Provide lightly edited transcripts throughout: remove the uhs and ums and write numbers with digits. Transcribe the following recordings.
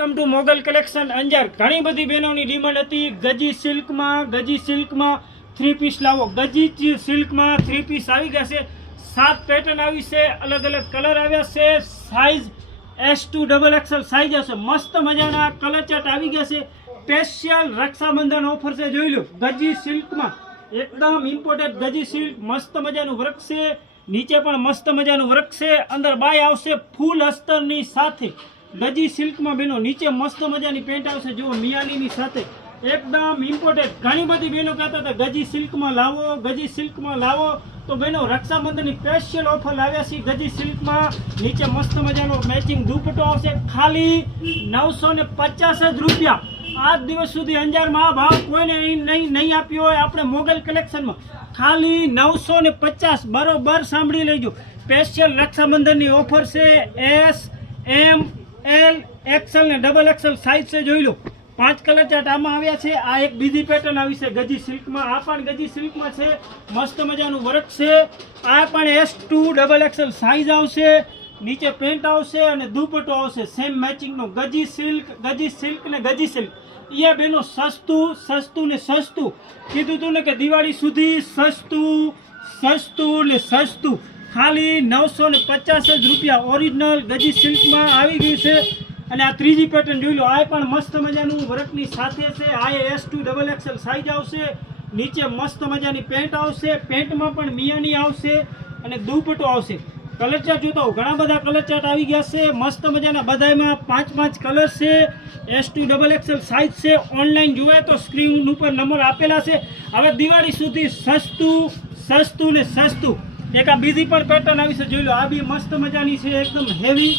Welcome to Mogal collection Anjar. ઘણી બધી બહેનોની ડિમાન્ડ હતી ગજી સિલ્કમાં 3 પીસ લાવો। ગજી સિલ્કમાં 3 પીસ આવી ગયા છે। 7 પેટર્ન આવી છે, અલગ અલગ કલર આવ્યા છે। સાઇઝ S2XXL સાઇઝ હશે। મસ્ત મજાના કલર ચાર્ટ આવી ગયા છે। સ્પેશિયલ રક્ષાબંધન ઓફર છે, જોઈ લો। ગજી સિલ્કમાં એકદમ ઇમ્પોર્ટેન્ટ ગજી સિલ્ક, મસ્ત મજાનું વર્ક છે। નીચે પણ મસ્ત મજાનું વર્ક છે। અંદર બાય આવશે ફૂલ અસ્તરની સાથે। ગજી સિલ્કમાં બેનો નીચે મસ્ત મજાની પેન્ટ આવશે, જુઓ મિયાનીની સાથે, એકદમ ઇમ્પોર્ટેન્ટ। ઘણી બધી બહેનો કહેતા હતા ગજી સિલ્કમાં લાવો, ગજી સિલ્કમાં લાવો, તો બહેનો રક્ષાબંધનની સ્પેશિયલ ઓફર લાવ્યા છે। ગજી સિલ્કમાં નીચે મસ્ત મજાનો મેચિંગ દુપટ્ટો આવશે, ખાલી 950 જ રૂપિયા। આજ દિવસ સુધી અંજારમાં આ ભાવ કોઈને નહીં આપ્યો હોય આપણે મોગલ કલેક્શનમાં, ખાલી 950। બરોબર સાંભળી લેજો, સ્પેશિયલ રક્ષાબંધનની ઓફર છે। S, M, L, XL ને XXL સાઇઝ છે, જોઈ લો। 5 કલર ચાર્ટ આમાં આવ્યા છે। આ એક બીજી પેટર્ન આવી છે ગજી સિલ્કમાં, આ પણ ગજી સિલ્કમાં છે, મસ્ત મજાનું વર્ક છે। આ પણ S2XXL સાઇઝ આવશે, નીચે પેન્ટ આવશે અને દુપટ્ટો આવશે સેમ મેચિંગનો। ગજી સિલ્ક ને ગજી સિલ્ક એ બેનો સસ્તું ને સસ્તું કીધું હતું ને કે દિવાળી સુધી સસ્તું ને સસ્તું, ખાલી 950 જ રૂપિયા। ઓરિજિનલ ગજી સિલ્કમાં આવી ગયું છે। અને આ ત્રીજી પેટર્ન જોઈ લો, આ પણ મસ્ત મજાનું વર્કની સાથે છે। આ S2XXL સાઇઝ આવશે, નીચે મસ્ત મજાની પેન્ટ આવશે, પેન્ટમાં પણ મિયાની આવશે અને દુપટ્ટો આવશે। કલર ચાર્ટ જોતા હો, ઘણા બધા કલર ચાર્ટ આવી ગયા છે, મસ્ત મજાના, બધામાં 5 કલર છે। S2XXL સાઇઝ છે। ઓનલાઈન જોવે તો સ્ક્રીન ઉપર નંબર આપેલા છે। હવે દિવાળી સુધી સસ્તું ને સસ્તું। એક આ બીજી પણ પેટર્ન આવી છે, જોઈ લો। આ બી મસ્ત મજાની છે, એકદમ હેવી,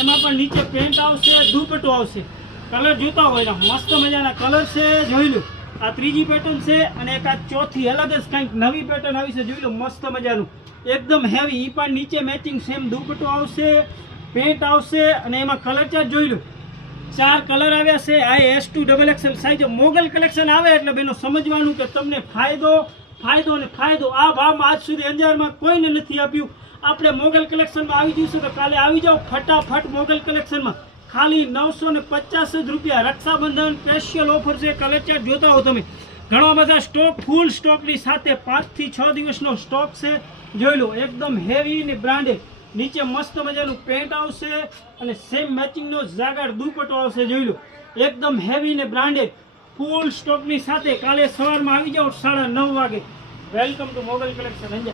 એમાં પણ નીચે પેન્ટ આવશે, દુપટ્ટો આવશે। કલર જોતા હોય મસ્ત મજાના કલર છે, જોઈ લો। આ ત્રીજી પેટર્ન છે અને એક આ ચોથી અલગ જ કંઈક નવી પેટર્ન આવી છે, જોઈ લો, મસ્ત મજાનું, એકદમ હેવી। એ પણ નીચે મેચિંગ સેમ દુપટ્ટો આવશે, પેન્ટ આવશે અને એમાં કલર ચાર્ટ જોઈ લો। 4 કલર આવ્યા છે। આ S2XXL સાઇઝ। મોગલ કલેક્શન આવે એટલે બેનો સમજવાનું કે તમને ફાયદો ને ફાયદો। આ ભાવમાં આજ સુધી અંજારમાં કોઈને નથી આપ્યું, આપણે મોગલ કલેક્શનમાં આવી જઈશું તો કાલે આવી જાઓ ફટાફટ મોગલ કલેક્શનમાં, ખાલી 950 જ રૂપિયા। રક્ષાબંધન સ્પેશિયલ ઓફર છે। કલર ચાર્ટ જોતા હો તમે, ઘણા બધા સ્ટોક, ફૂલ સ્ટોકની સાથે 5 થી 6 દિવસનો સ્ટોક છે, જોઈ લો। એકદમ હેવી ને બ્રાન્ડેડ, નીચે મસ્ત મજાનું પેન્ટ આવશે અને સેમ મેચિંગનો જાગર દુપટ્ટો આવશે, જોઈ લો। એકદમ હેવી ને બ્રાન્ડેડ, ફૂલ સ્ટોકની સાથે। કાલે સવારમાં આવી જાઓ 9:30 વાગે। Welcome to Mogal collection Anjar.